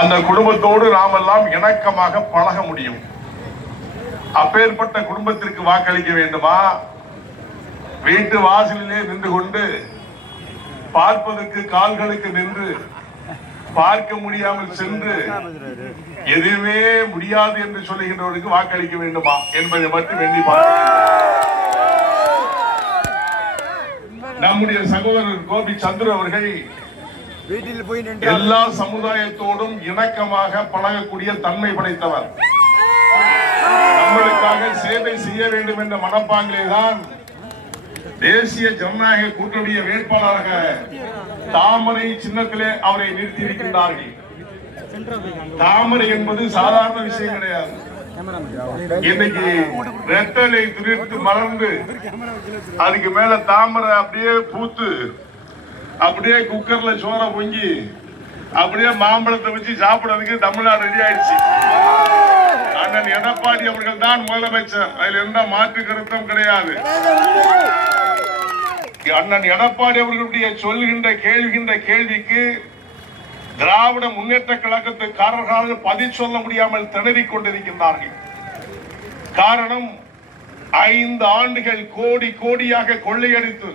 அந்த குடும்பத்தோடு நாமெல்லாம் இணக்கமாக பழக முடியும். அப்பேற்பட்ட குடும்பத்திற்கு வாக்களிக்க வேண்டுமா? வீட்டு வாசலிலே நின்று கொண்டு பார்ப்பதற்கு கால்களுக்கு நின்று பார்க்க முடியாமல் சென்று எதுவுமே முடியாது என்று சொல்லுகின்றவருக்கு வாக்களிக்க வேண்டுமா என்பதை மட்டும் எண்ணி பார்க்க. நம்முடைய சகோதரர் கோபி சந்திர அவர்கள் எல்லா சமுதாயத்தோடும் இணக்கமாக பழகக்கூடிய தன்மை படைத்தவர். நம்மளுக்காக சேவை செய்ய வேண்டும் என்ற மனப்பாங்கிலேதான் தேசிய ஜனநாயக கூட்டணிய வேட்பாளராக தாமரை சின்னத்திலே அவரை நிறுத்தி இருக்கின்றார்கள். தாமரை என்பது சாதாரண விஷயம் கிடையாது. இன்னைக்கு ரெட்டலை துரித்து மலர்ந்து அதுக்கு மேல தாமரை அப்படியே பூத்து அப்படியே குக்கர்ல சோற பொங்கி அப்படியே மாம்பழத்தை வச்சு சாப்பிடறதுக்கு தமிழ்நாடு ரெடி ஆயிடுச்சு. அண்ணன் எடப்பாடி அவர்கள் தான் முதலமைச்சர், அதுல எந்த மாற்று கருத்தும் கிடையாது. அண்ணன் எடப்பாடி அவர்களுடைய சொல்கின்ற கேள்விக்கு திராவிட முன்னேற்ற கழகத்துக்காரர்கள் பதில் சொல்ல முடியாமல் திணறிக் கொண்டிருக்கின்றார்கள். காரணம், 5 ஆண்டுகள் கோடி கோடியாக கொள்ளையடித்து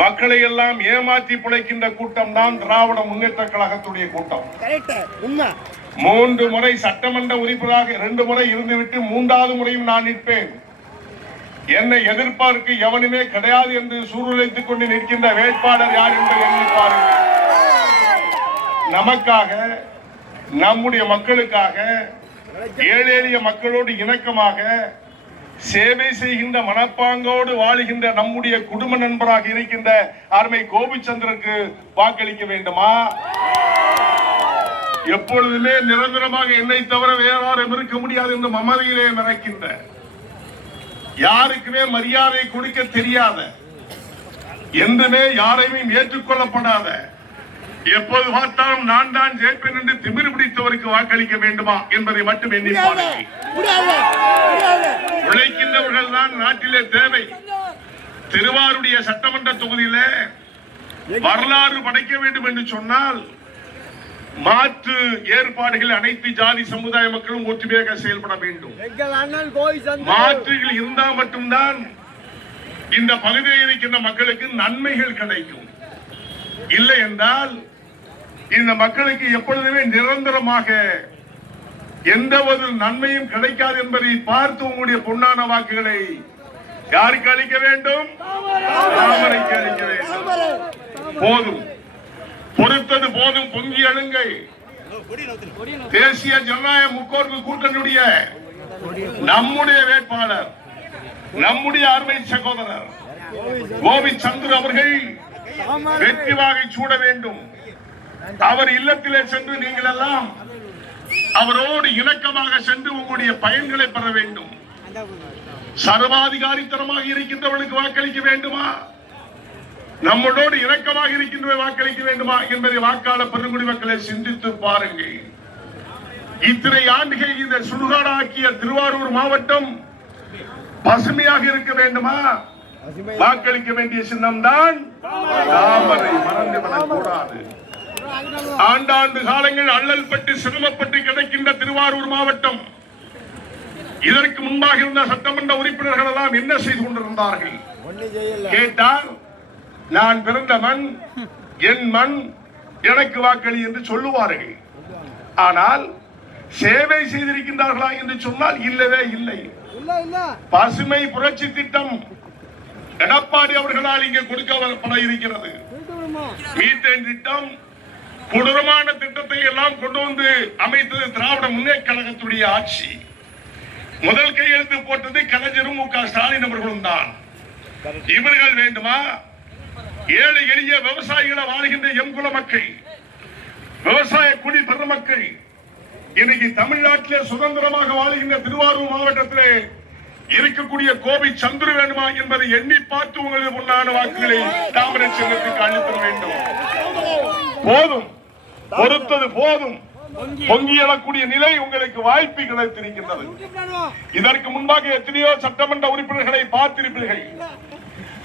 மக்களை எல்லாம் ஏமாற்றி பிழைக்கின்ற கூட்டம் தான் திராவிட முன்னேற்ற கழகத்துடைய கூட்டம். 3 முறை சட்டமன்ற உறுப்பினராக 2 முறை இருந்துவிட்டு 3வது முறையும் நான் நிற்பேன். என்னை எதிர்பார்க்க எவனுமே கிடையாது என்று சூழ்நிலைத்துக் கொண்டு நிற்கின்ற வேட்பாளர் யார் என்பதை எண்ணி பாருங்கள். நமக்காக, நம்முடைய மக்களுக்காக, ஏழை எளிய மக்களோடு இணக்கமாக சேவை செய்கின்ற மனப்பாங்கோடு வாழுகின்ற நம்முடைய குடும்ப நண்பராக இருக்கின்ற அருமை கோபிச்சந்திரனுக்கு வாக்களிக்க வேண்டுமா? எப்பொழுதுமே நிரந்தரமாக என்னை தவிர வேற யாரும் இருக்க முடியாது என்று மமதையிலே மறைக்கின்ற, யாருக்குமே மரியாதை கொடுக்க தெரியாத, என்றுமே யாரையுமே ஏற்றுக்கொள்ளப்படாத, எப்போது பார்த்தாலும் நான் தான் ஜெயிப்பேன் என்று திமிர் பிடித்தவருக்கு வாக்களிக்க வேண்டுமா என்பதை மட்டும் எண்ணி பாருங்கள். உழைக்கின்றவர்கள் தான் நாட்டிலே தேவை. திருவாரூர் சட்டமன்ற தொகுதியிலே வரலாறு படைக்க வேண்டும் என்று சொன்னால் மாற்று ஏற்பாடுகள் அனைத்து ஜாதி சமுதாய மக்களும் ஒற்றுமையாக செயல்பட வேண்டும். மாற்றுகள் இருந்தால் மட்டும்தான் இந்த பகுதியில் இருக்கின்ற மக்களுக்கு நன்மைகள் கிடைக்கும். இல்லை என்றால் இந்த மக்களுக்கு எப்பொழுதுமே நிரந்தரமாக எந்த ஒரு நன்மையும் கிடைக்காது என்பதை பார்த்து உங்களுடைய பொன்னான வாக்குகளை யாருக்கு அளிக்க வேண்டும்? தாமரைக்கு அளிக்க வேண்டும். போதும், பொறுத்தது போதும், பொங்கி எழுங்கள். தேசிய ஜனநாயக முற்போக்கு கூட்டணியுடைய நம்முடைய வேட்பாளர், நம்முடைய அருமை சகோதரர் கோபி சந்திர அவர்கள் வெற்றி வாகை சூட வேண்டும். அவர் இல்லத்திலே சென்று நீங்கள் எல்லாம் அவரோடு இணக்கமாக சென்று உங்களுடைய பயன்களை பெற வேண்டும். சர்வாதிகாரித்தனமாக இருக்கின்றவர்களுக்கு வாக்களிக்க வேண்டுமா? நம்மளோடு இணக்கமாக இருக்கின்ற வாக்களிக்க வேண்டுமா என்பதை வாக்காளர் பெருங்குடி மக்களை சிந்தித்து பாருங்கள். இத்தனை ஆண்டுகள் இந்த சுடுகாடாக்கிய திருவாரூர் மாவட்டம் பசுமையாக இருக்க வேண்டுமா? வாக்களிக்க வேண்டிய சின்னம் தான் தாமரை. மறந்துவிடக் கூடாது. ஆண்டாண்டு காலங்கள் அல்லல் பட்டு சிரமப்பட்டு கிடைக்கின்ற திருவாரூர் மாவட்டம், இதற்கு முன்பாக இருந்த சட்டமன்ற உறுப்பினர்கள் எல்லாம் என்ன செய்து கொண்டிருந்தார்கள் கேட்டால், நான் பிறந்த மண், என் மண், எனக்கு வாக்களி என்று சொல்லுவார்கள். ஆனால் சேவை செய்திருக்கின்றார்களா என்று சொன்னால் இல்லவே இல்லை. பசுமை புரட்சி திட்டம் எடப்பாடி அவர்களால் இங்கே கொடுக்கப்பட இருக்கிறது. மீத்தேன் திட்டம், கொடூரமான திட்டத்தை எல்லாம் கொண்டு வந்து அமைத்தது திராவிட முன்னேற்ற கழகத்துடைய ஆட்சி. முதல் கையெழுத்து போட்டது கலைஞரும் மு.க. ஸ்டாலின் அவர்களும் தான். இவர்கள் வேண்டுமா? ஏழை எளிய விவசாயிகளை வாழ்கின்ற எங்குல மக்கள், விவசாய குடி பெருமக்கள் இன்னைக்கு தமிழ்நாட்டிலே சுதந்திரமாக வாழ்கின்ற திருவாரூர் மாவட்டத்திலே இருக்கக்கூடிய கோபி சந்திர வேண்டுமா என்பதை எண்ணி பார்த்து உங்களது முன்னான வாக்குகளை தாமரை சின்னத்துக்கு அளித்தர வேண்டும். போதும், பொறுத்தது போதும். பொங்கி எழக்கூடிய நிலை உங்களுக்கு வாய்ப்பு கிடைத்திருக்கின்றது. இதற்கு முன்பாக எத்தனையோ சட்டமன்ற உறுப்பினர்களை பார்த்திருப்பீர்கள்.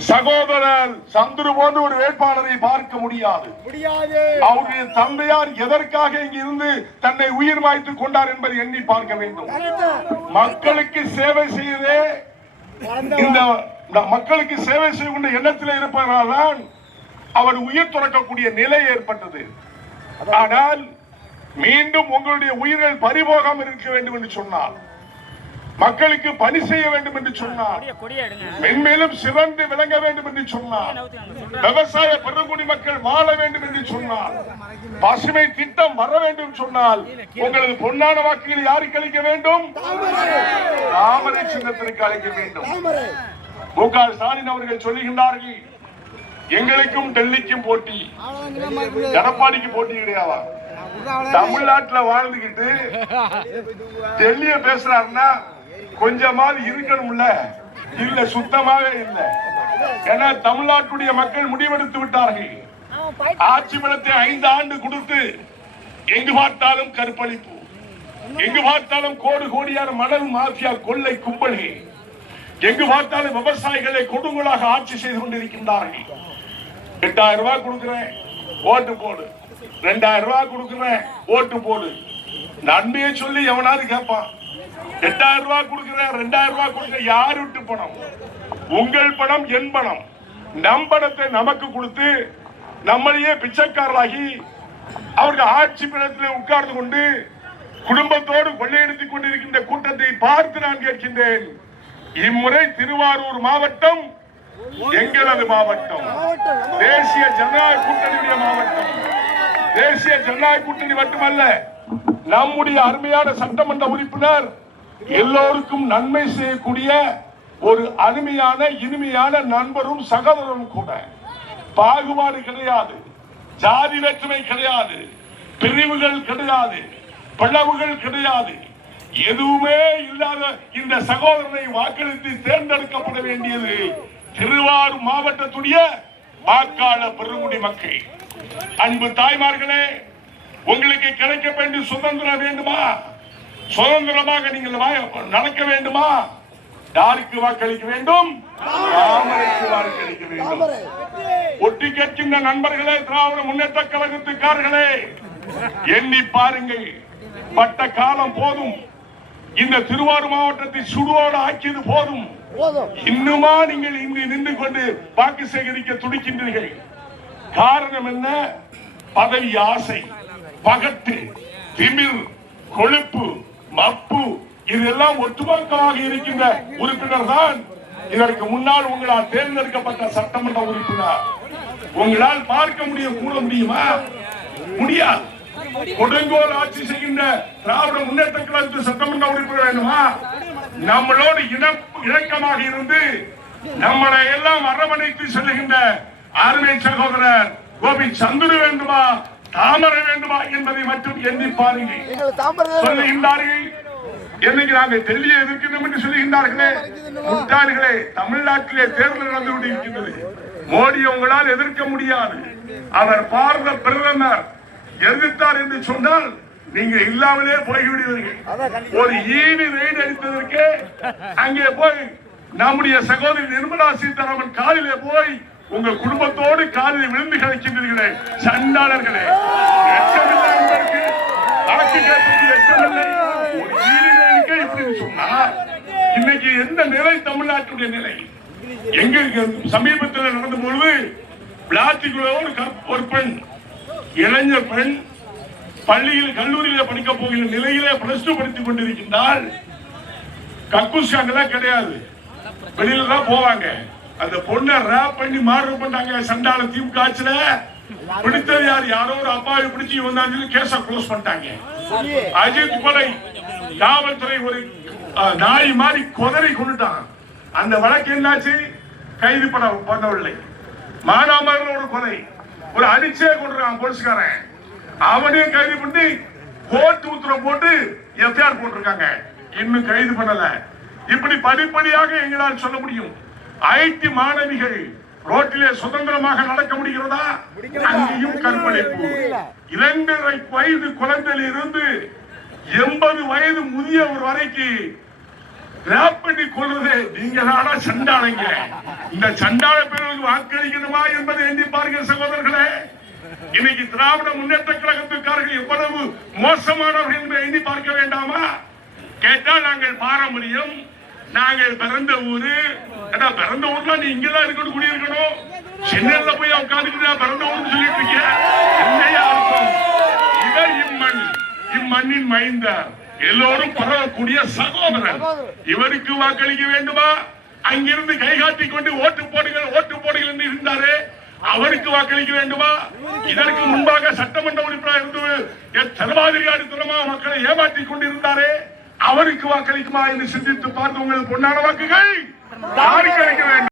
சகோதரர் சந்துரு போன்ற ஒரு வேட்பாளரை பார்க்க முடியாது. அவருடைய தந்தையார் எதற்காக இங்கு இருந்து தன்னை உயிர் மாய்த்துக் கொண்டார் என்பதை எண்ணி பார்க்க வேண்டும். மக்களுக்கு சேவை செய்யவே இந்த மக்களுக்கு சேவை செய்கின்ற எண்ணத்தில் இருப்பதால்தான் அவர் உயிர் துறக்கக்கூடிய நிலை ஏற்பட்டது. ஆனால் மீண்டும் உங்களுடைய உயிர்கள் பறிபோகாமல் இருக்க வேண்டும் என்று சொன்னார், மக்களுக்கு பணி செய்ய வேண்டும் என்று சொன்னார், மென்மேலும் சிறந்து விளங்க வேண்டும் என்று சொன்னார், விவசாய பெருங்குடி மக்கள் வாழ வேண்டும் என்று சொன்னார், பசுமை திட்டம் வர வேண்டும் சொன்னால் உங்களது பொன்னான வாக்குகளை யாருக்கு அளிக்க வேண்டும்? தாமரை சின்னத்திற்கு அளிக்க வேண்டும். மு.க. ஸ்டாலின் அவர்கள் சொல்லுகின்றார்கள், எங்களுக்கும் டெல்லிக்கும் போட்டி, எடப்பாடிக்கு போட்டி கிடையாதா? தமிழ்நாட்டில் வாழ்ந்துகிட்டு டெல்லிய பேசுறாருன்னா கொஞ்சமாவது இருக்கணும்ல. இல்ல, சுத்தமாவே இல்ல. ஏன்னா தமிழ்நாட்டுடைய மக்கள் முடிவெடுத்து விட்டார்கள். ஆட்சி பலத்தை 5 ஆண்டு கொடுத்து எங்கு பார்த்தாலும் கற்பழிப்பு, எங்கு பார்த்தாலும் கோடி கோடியான மணல் மாஃபியா கொள்ளை கும்பல்கள், எங்கு பார்த்தாலும் விவசாயிகளை கொடுங்கோலாக ஆட்சி செய்து கொண்டிருக்கின்றார்கள். 8000 ரூபாய் கொடுக்கிறேன் ஓட்டு போடு, 2000 ரூபாய் கொடுக்கிறேன் ஓட்டு போடு, நன்மையை சொல்லி எவனாவது கேட்பான். 8000 ரூபாய் கொடுக்கிறேன், 2000 ரூபாய் கொடுக்க, யார் விட்டு பணம்? உங்கள் பணம், என் பணம். நம் பணத்தை நமக்கு கொடுத்து நம்மளையே பிச்சைக்காரராகி அவர்கள் ஆட்சி பீடத்தில் உட்கார்ந்து கொண்டு குடும்பத்தோடு கொள்ளையடித்துக் கொண்டிருக்கின்ற கூட்டத்தை பார்த்து நான் கேட்கின்றேன், இம்முறை திருவாரூர் மாவட்டம் எங்களது மாவட்டம், தேசிய ஜனநாயக கூட்டணியுடைய மாவட்டம். தேசிய ஜனநாயக கூட்டணி மட்டுமல்ல, நம்முடைய அருமையான சட்டமன்ற உறுப்பினர் எல்லோருக்கும் நன்மை செய்யக்கூடிய ஒரு அருமையான இனிமையான நண்பரும் சகோதரரும் கூட. பாகுபாடு கிடையாது, ஜாதி வேற்றுமை கிடையாது, பிரிவுகள் கிடையாது, பிளவுகள் கிடையாது, எதுவுமே இல்லாத இந்த சகோதரனை வாக்களித்து தேர்ந்தெடுக்கப்பட வேண்டியது திருவாரூர் மாவட்டத்துடைய வாக்காளர் பெருங்குடி மக்கள். அன்பு தாய்மார்களே, உங்களுக்கு கிடைக்க வேண்டிய சுதந்திரம் வேண்டுமா? சுதந்திரமாக நீங்கள் நடக்க வேண்டுமா? யாருக்கு வாக்களிக்க வேண்டும்? தாமரைக்கு வாக்களிக்க வேண்டும். ஒட்டி கேட்கின்ற நண்பர்களே, திராவிட முன்னேற்ற கழகத்துக்காரர்களே, எண்ணி பாருங்கள். பட்ட காலம் போதும். இந்த திருவாரூர் மாவட்டத்தை சுடுவோடு ஆக்கியது போதும். இன்னுமா நீங்கள் இங்கு நின்று கொண்டு வாக்கு சேகரிக்க துடிக்கின்றீர்கள்? காரணம் என்ன? பதவி ஆசை, பகட்டு, திமிர், கொழுப்பு, மப்பு, இதெல்லாம் ஒட்டுமொத்தமாக இருக்கின்ற உறுப்பினர் தான் இதற்கு முன்னால் உங்களால் தேர்ந்தெடுக்கப்பட்ட சட்டமன்ற உறுப்பினர். உங்களால் பார்க்க முடியும், கூட முடியுமா? முடியாது. கொடுங்கோல் ஆட்சி செய்கின்ற திராவிட முன்னேற்ற கழகத்து சட்டமன்ற உறுப்பினர் வேணுமா? நம்மளோடு இணக்கமாக இருந்து நம்மளை எல்லாம் அரவணைத்து செல்லுகின்ற அருமை சகோதரர் கோபி சந்துரு வேண்டுமா, தாமரை வேண்டுமா என்பதை மட்டும் எண்ணி பாருங்கள். சொல்லுகின்றார்கள், என்னைக்கு நாங்கள் டெல்லியை எதிர்க்கிறோம் என்று சொல்லுகின்றார்களே, முட்டாள்களே, தமிழ்நாட்டிலே தேர்தல் நடந்து கொண்டிருக்கின்றது. மோடி உங்களால் எதிர்க்க முடியாது. அவர் பாரத பிரதமர் எதிர்த்தார் என்று சொன்னால் நீங்க இல்லாமலே போய்விடுவீர்கள். ஒரு ஈவி ரெய்டு அடித்ததற்கு அங்கே போய் நம்முடைய சகோதரி நிர்மலா சீதாராமன் காலிலே போய் உங்க குடும்பத்தோடு காலில் விழுந்து கிடைக்கின்றீர்களே, சண்டாளர்களே, எச்சமில்லை என்பதற்கு வாக்கு கேட்பது எச்சமில்லை. ஒரு ஈவி ரெய்டுக்கே இப்படி சொன்னா இன்னைக்கு எந்த நிலை தமிழ்நாட்டுடைய நிலை? எங்க சமீபத்தில் நடந்த பொழுது பிளாஸ்டிக்கோடு ஒரு பெண், இளைஞர் பெண், பள்ளியில் கல்லூரியில் படிக்க போகிற நிலையிலே பிளஸ் 2 படித்துக் கொண்டிருக்கின்றால். கக்கூஸ் அங்கெல்லாம் கிடையாது, வெளியில தான் போவாங்க. அந்த பொண்ணை ரேப் பண்ணி மார்டர் பண்ணாங்க. சண்டால திமுக ஆட்சியில பிடித்தது யார்? யாரோ ஒரு அப்பாவை பிடிச்சி வந்தாங்க, கேஸ க்ளோஸ் பண்ணிட்டாங்க. அஜித் கொலை, காவல்துறை ஒரு நாய் மாதிரி கொதறி கொண்டுட்டான். அந்த வழக்கு என்னாச்சு? கைது பண்ணவில்லை. மானாமரில் ஒரு கொலை, ஒரு அடிச்சே கொண்டுறான் போலீஸ்காரன், அவனையும் கைது பண்ணி கோர்ட் உத்தரவு போட்டு எஃப்ஐஆர் போட்டிருக்காங்க, இன்னும் கைது பண்ணல. இப்படி படிப்படியாக எங்களால் சொல்ல முடியும். ஐடி மாணவிகள் ரோட்டிலே சுதந்திரமாக நடக்க முடிகிறதா? அங்கேயும் கற்பழிப்பு. 2.5 வயது குழந்தையில் இருந்து 80 வயது முதியவர் வரைக்கும் ரேப் பண்ணி கொள்வது நீங்க தானா சண்டாளைங்க. இந்த சண்டாள பிரிவுக்கு வாக்களிக்கணுமா என்பதை எண்ணி பாருங்கள் சகோதரர்களே. இன்னைக்கு திராவிட முன்னேற்ற கழகத்துக்காரர்கள் எவ்வளவு மோசமானவர்கள் என்று எண்ணி பார்க்க வேண்டாமா? கேட்டால் நாங்கள் பாரம்பரியம், நாங்கள் பிறந்த ஊரு. பிறந்த ஊர்ல நீ இங்கதான் இருக்கணும், குடியிருக்கணும். சென்னையில போய் உட்காந்துக்கிட்டு பிறந்த ஊர்னு சொல்லிட்டு இருக்க என்னையா அர்த்தம்? இவர் இம்மண்ணின் மைந்தர், எல்லோரும் பரவக்கூடிய சகோதரன். இவருக்கு வாக்களிக்க வேண்டுமா? அங்கிருந்து கைகாட்டி கொண்டு ஓட்டு போடுங்கள் என்று இருந்தாரு, அவருக்கு வாக்களிக்க வேண்டுமா? இதற்கு முன்பாக சட்டமன்ற உறுப்பினர் இருந்து சர்வாதிகாரித்தனமா மக்களை ஏமாற்றிக் கொண்டிருந்தாரே, அவருக்கு வாக்களிக்குமா என்று சிந்தித்து பார்த்து உங்கள் பொன்னான வாக்குகள் யாருக்கு அளிக்க வேண்டும்?